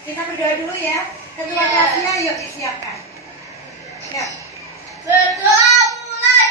Kita berdoa dulu ya. Ketua kelasnya yuk disiapkan. Ya. Berdoa mulai.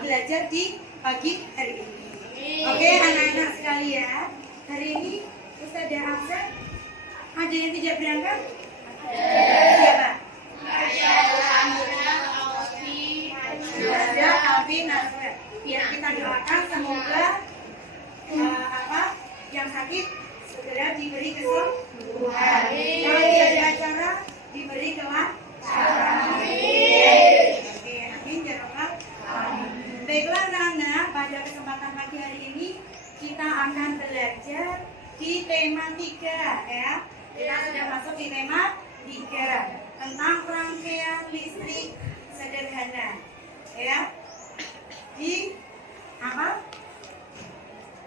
Belajar di pagi hari ini. Oke, anak-anak sekalian, hari ini Ustazah absen. Ada yang tidak berangkat? Siapa? Ada Alfi Nasir. Ya, kita doakan semoga yang sakit segera diberi kesembuhan. Kalau tidak ada acara diberi kelancaran. Oke, amin ya rabbal alamin. Baiklah anak-anak, pada kesempatan pagi hari ini kita akan belajar di tema 3 ya. Kita sudah masuk di tema 3 tentang rangkaian listrik sederhana. Ya. Di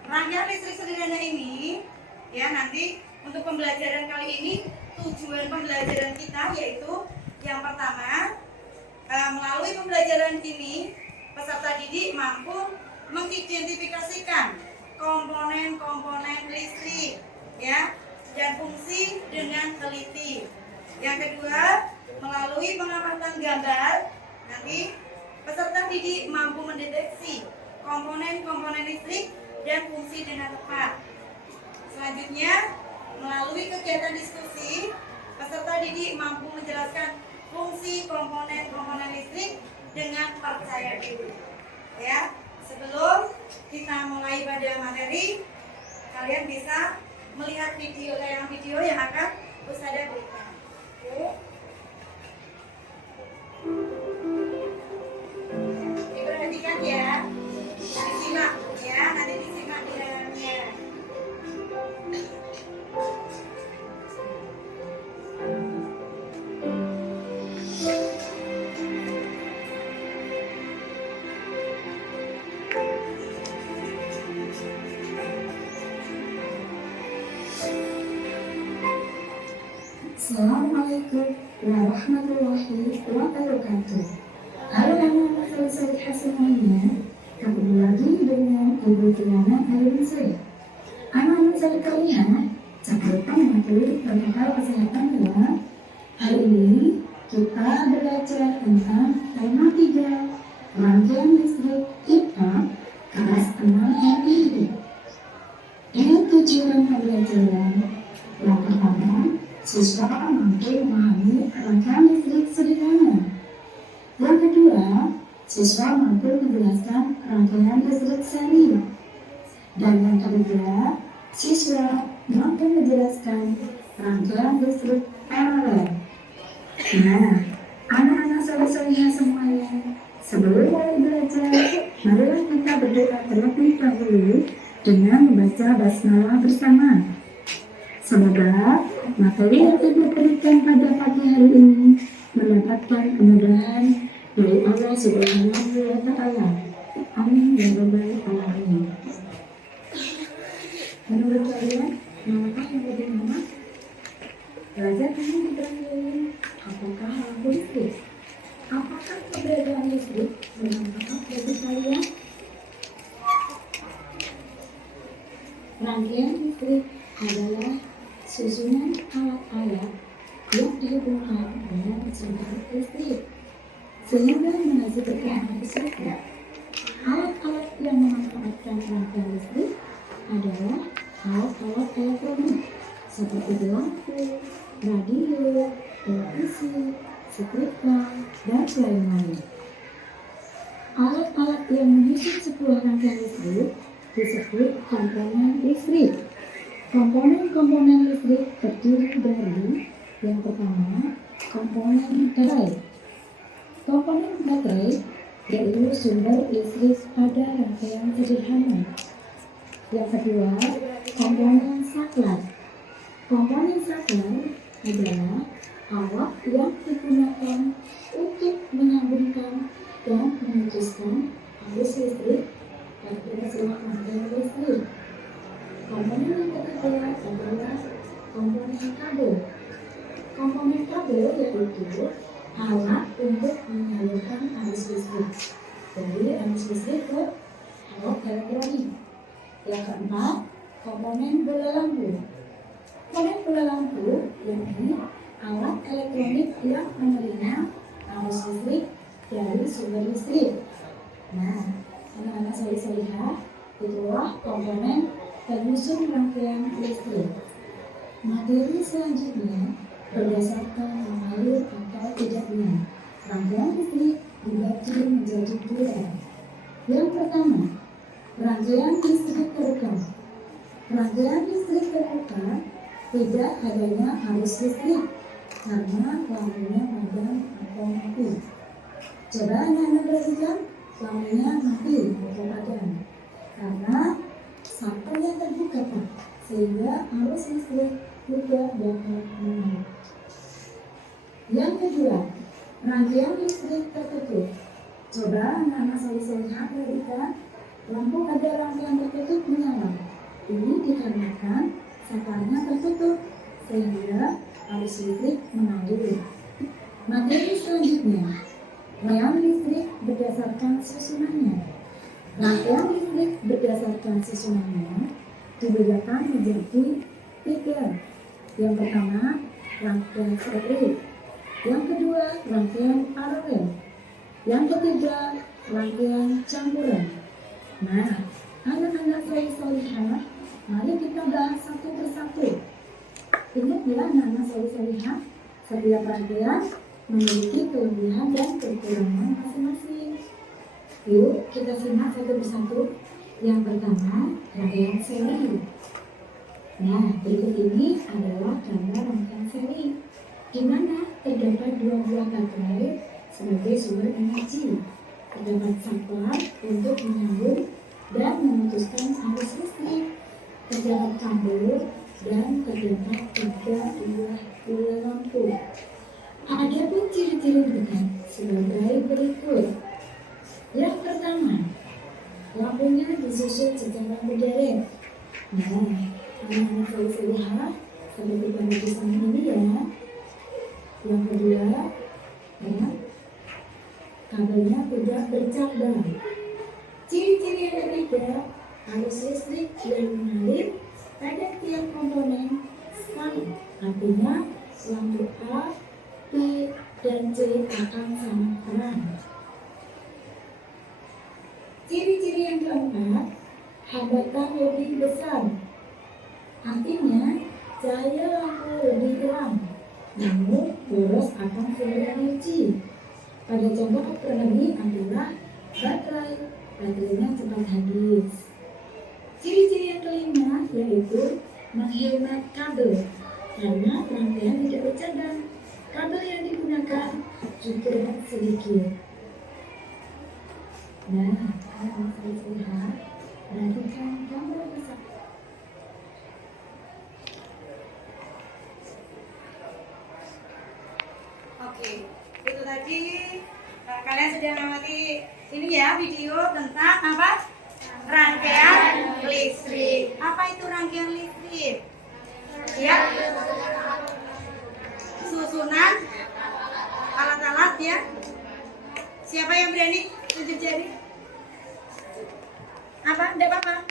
rangkaian listrik sederhana ini ya, nanti untuk pembelajaran kali ini tujuan pembelajaran kita yaitu yang pertama, melalui pembelajaran ini peserta didik mampu mengidentifikasikan komponen-komponen listrik ya dan fungsi dengan teliti. Yang kedua, melalui pengamatan gambar nanti peserta didik mampu mendeteksi komponen-komponen listrik dan fungsi dengan tepat. Selanjutnya, melalui kegiatan diskusi peserta didik mampu menjelaskan fungsi komponen-komponen listrik dengan percaya diri. Ya, sebelum kita mulai pada materi, kalian bisa melihat video yang akan Ustazah berikan. Diperhatikan ya, disimak ya, nanti disimak di dalamnya. Assalamualaikum warahmatullahi wabarakatuh. Halo anak-anak saya semuanya. Ketemu lagi dengan Ibu Tiana hari ini. Anak-anak saya kalian, cakupan materi protokol kesehatan ya. Hari ini kita belajar tentang tema 3 rangkaian listrik IPA kelas 6 MII. Ini tujuan pembelajaran. Yang pertama, siswa mampu memahami rangkaian listrik sederhana. Yang kedua, siswa mampu menjelaskan rangkaian listrik seri. Dan yang ketiga, siswa mampu menjelaskan rangkaian listrik paralel. Nah, anak-anak soleh-solehah semuanya, sebelum mulai belajar, marilah kita berdoa terlebih dahulu dengan membaca basmalah bersama. Semoga materi yang Ibu berikan pada pagi hari ini mendapatkan kemudahan dari Allah Subhanahu wa Ta'ala. Amin ya rabbal alamin. Menurut kalian, manakah yang lebih enak? Belajar dengan Ibrahim, apakah lampu listrik? Apakah keberadaan listrik bermanfaat bagi kalian? Rangkaian listrik adalah susunan alat-alat yang dihubungkan dengan sumber listrik sehingga menghasilkan arus listrik. Alat-alat yang memanfaatkan rangkaian listrik adalah alat-alat elektronik seperti lampu, radio, televisi, setrika, dan lain-lain. Alat-alat yang menyusun sebuah rangkaian listrik disebut komponen listrik. Komponen-komponen listrik terdiri dari yang pertama, komponen baterai. Komponen baterai yaitu sumber listrik pada rangkaian sederhana. Yang kedua, komponen saklar. Komponen saklar adalah alat yang digunakan untuk menyambungkan dan memutuskan arus listrik pada sebuah rangkaian listrik. Komponen yang ketiga adalah komponen kabel. Komponen kabel yaitu alat untuk menyalurkan arus listrik dari arus listrik ke alat elektronik. Yang keempat, komponen bola lampu. Komponen bola lampu yakni alat elektronik yang menerima arus listrik dari sumber listrik. Nah, anak-anak soleh-solehah, itulah komponen penyusun rangkaian listrik. Materi selanjutnya berdasarkan mengalir atau tidaknya rangkaian listrik dibagi menjadi dua. Yang pertama, rangkaian listrik terukur. Rangkaian listrik terukur tidak adanya arus listrik karena lampunya padam atau mati. Coba anak-anak perhatikan, lampunya mati atau padam karena sampelnya terbuka sehingga arus listrik tidak dapat mengalir. Yang kedua, rangkaian listrik tertutup. Coba anak-anak soleh-solehah perhatikan, lampu pada rangkaian tertutup menyala. Ini dikarenakan sakarnya tertutup sehingga arus listrik mengalir. Materi selanjutnya, rangkaian listrik berdasarkan susunannya. Rangkaian listrik berdasarkan susunannya dibedakan menjadi tiga. Yang pertama, rangkaian seri. Yang kedua, rangkaian paralel. Yang ketiga, rangkaian campuran. Nah, anak-anak soleh-solehah, mari kita bahas satu persatu. Ingat ya anak-anak soleh-solehah, setiap rangkaian memiliki kelebihan dan kekurangan masing-masing. Yuk kita simak satu persatu. Yang pertama, rangkaian seri. Nah, berikut ini adalah gambar rangkaian seri, di mana terdapat dua buah baterai sebagai sumber energi, terdapat saklar untuk menyambung dan memutuskan arus listrik, terdapat kabel, dan terdapat tiga buah bola lampu. Adapun ciri-ciri dekat sebagai berikut. Yang pertama, lampunya disusun secara berderet. Nah, anak-anak soleh-solehah, seperti pada tulisan ini ya. Yang kedua, ya, kabelnya tidak bercabang. Ciri-ciri yang ketiga, arus listrik yang mengalir pada tiap komponen sama. Artinya lampu A, B, dan C akan sama terang. Ciri-ciri yang keempat, hambatan lebih besar. Artinya cahaya lampu lebih terang, namun boros akan sumber energi. Pada contoh terlebih adalah baterai, baterainya cepat habis. Ciri-ciri yang kelima yaitu menghemat kabel karena rangkaian tidak bercabang. Kabel yang digunakan juga sedikit. Nah, kalau saya lihat, perhatikan gambar besar. Oke, itu tadi kalian sudah mengamati ini ya video tentang apa? Rangkaian listrik. Apa itu rangkaian listrik? Ya, susunan alat-alat ya. Siapa yang berani tunjuk jari? Apa? Tidak apa-apa.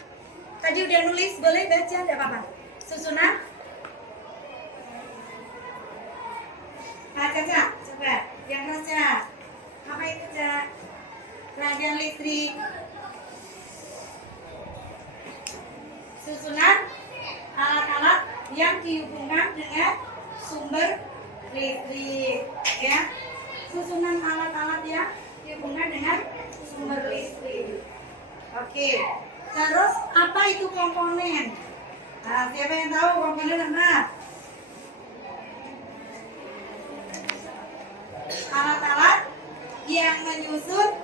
Tadi udah nulis, boleh baca, tidak apa-apa. Susunan. Caca, coba yang Caca. Apa itu Caca? Rangkaian listrik. Susunan alat-alat yang dihubungkan dengan sumber listrik, ya. Susunan alat-alat yang dihubungkan dengan sumber listrik. Oke. Terus apa itu komponen? Nah, siapa yang tahu komponen apa? Alat-alat yang menyusun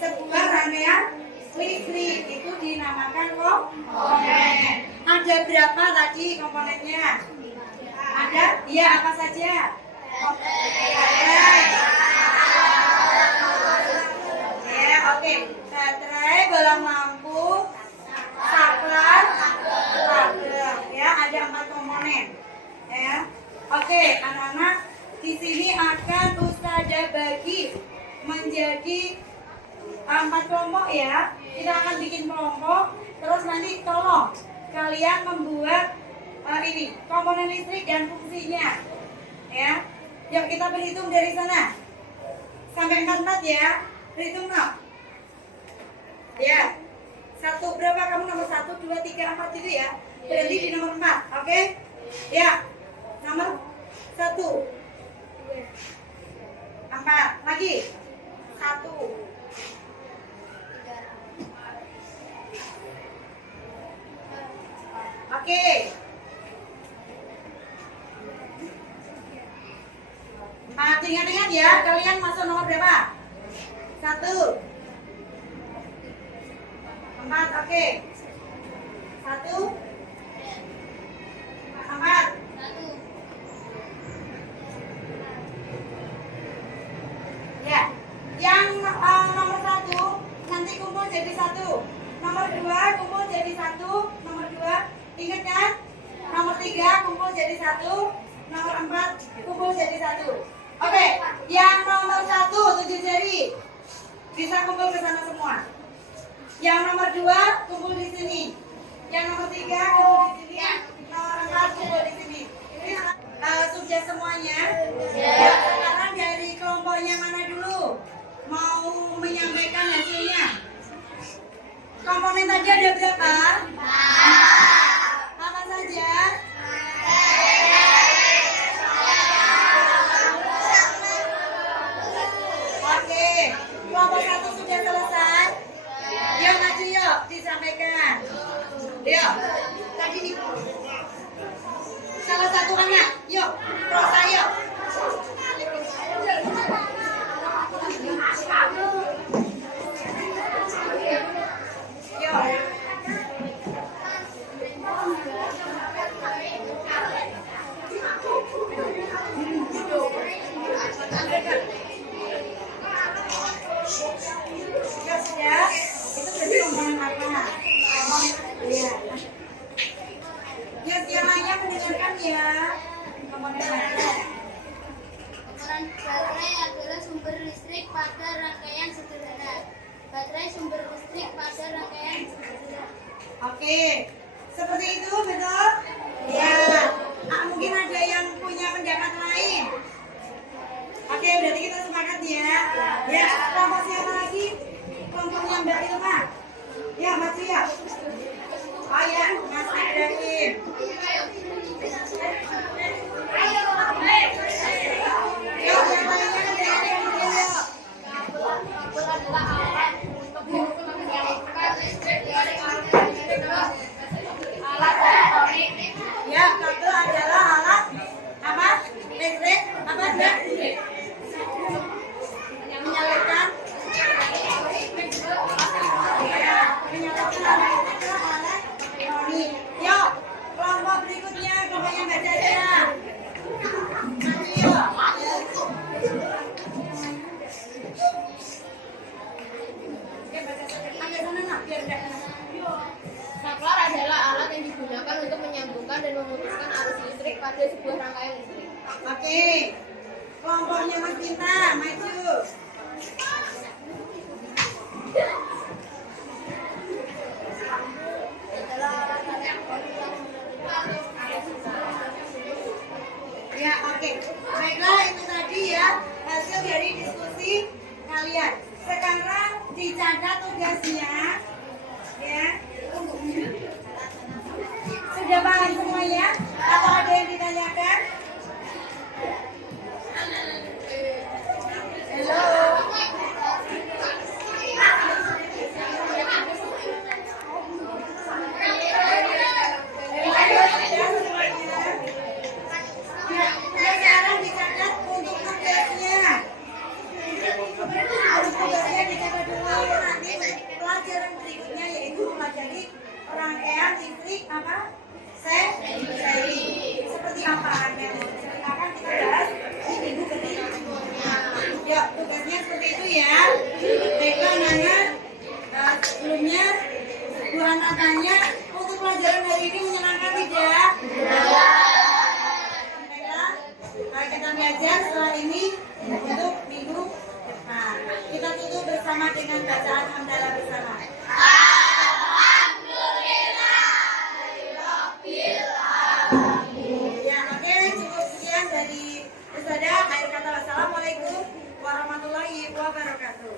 sebuah rangkaian listrik itu dinamakan komponen. Ada berapa tadi komponennya? Ada? Iya, apa saja? Baterai. Ya, oke. Baterai, bola lampu, saklar, kabel. Ya, ada 4 komponen. Ya. Oke, anak-anak, di sini akan Ustazah bagi menjadi 4 kelompok ya. Kita akan bikin kelompok, terus nanti tolong kalian membuat ini komponen listrik dan fungsinya. Ya. Yuk kita berhitung dari sana. Sampai 44 ya. Berhitung no. Ya. Satu berapa kamu nomor 1, 2, 3, 4 itu ya. Berhenti di nomor 4. Oke? Ya. Nomor 1. 4 lagi 1. Oke. Ingat-ingat ya, kalian masuk nomor berapa? 1. 4, oke. 1. 4. Ya, yang nomor 1 nanti kumpul jadi 1. Nomor 2 kumpul jadi 1. Nomor 2, ingat kan? Nomor 3 kumpul jadi 1. Nomor 4 kumpul jadi 1. Oke, yang nomor 1 7 jari bisa kumpul ke sana semua. Yang nomor 2 kumpul di sini. Yang nomor 3 kumpul di sini. Nomor 4 kumpul di sini. Ini sudah semuanya. Ya. Sekarang dari kelompoknya mana dulu? Mau menyampaikan hasilnya? Komponen tadi ada berapa? Apa saja? Oke, kelompok 1 sudah selesai. Yuk maju yuk, disampaikan. Yuk, tadi nih. Salah satu anak, yuk, prosa yuk. Yuk. Ya, itu berarti komponen apa? Iya. Ya, yang lainnya mendengarkan ya. Komponen apa? Komponen baterai adalah sumber listrik pada rangkaian sederhana. Baterai sumber listrik pada rangkaian sederhana. Oke, seperti itu betul? Ya. Mungkin ada yang punya pendapat lain. Oke, berarti kita sepakat ya. Ya, kelompok siapa lagi? Kelompoknya Mbak Ilma. Ya, maju ya. Oh ya, Mas Ibrahim. Yuk, yang lainnya mendengarkan dulu. Kabel adalah alat untuk menghubungkan listrik dari alat listrik menghubungkan dan memutuskan arus listrik pada sebuah rangkaian listrik. Oke. Kelompoknya Mas Cinta, maju. Ya, oke. Baiklah, itu tadi ya hasil dari diskusi kalian. Sekarang dicatat tugasnya. Ya. Sudah paham semuanya? Atau ada yang ditanyakan? Halo. Sekarang dicatat untuk tugasnya. Tugasnya dicatat dulu. Nanti pelajaran berikutnya yaitu mempelajari rangkaian listrik apa? Seri. Seperti apa yang akan kita bahas di minggu berikutnya. Ya, tugasnya seperti itu ya. Baiklah, Nana. Sebelumnya, Bu Hana tanya, untuk pelajaran hari ini menyenangkan tidak? Baiklah, kita belajar setelah ini untuk minggu depan. Kita tutup bersama dengan bacaan hamdalah bersama. Ya, oke, cukup sekian dari Ustazah. Akhir kata, wassalamualaikum warahmatullahi wabarakatuh.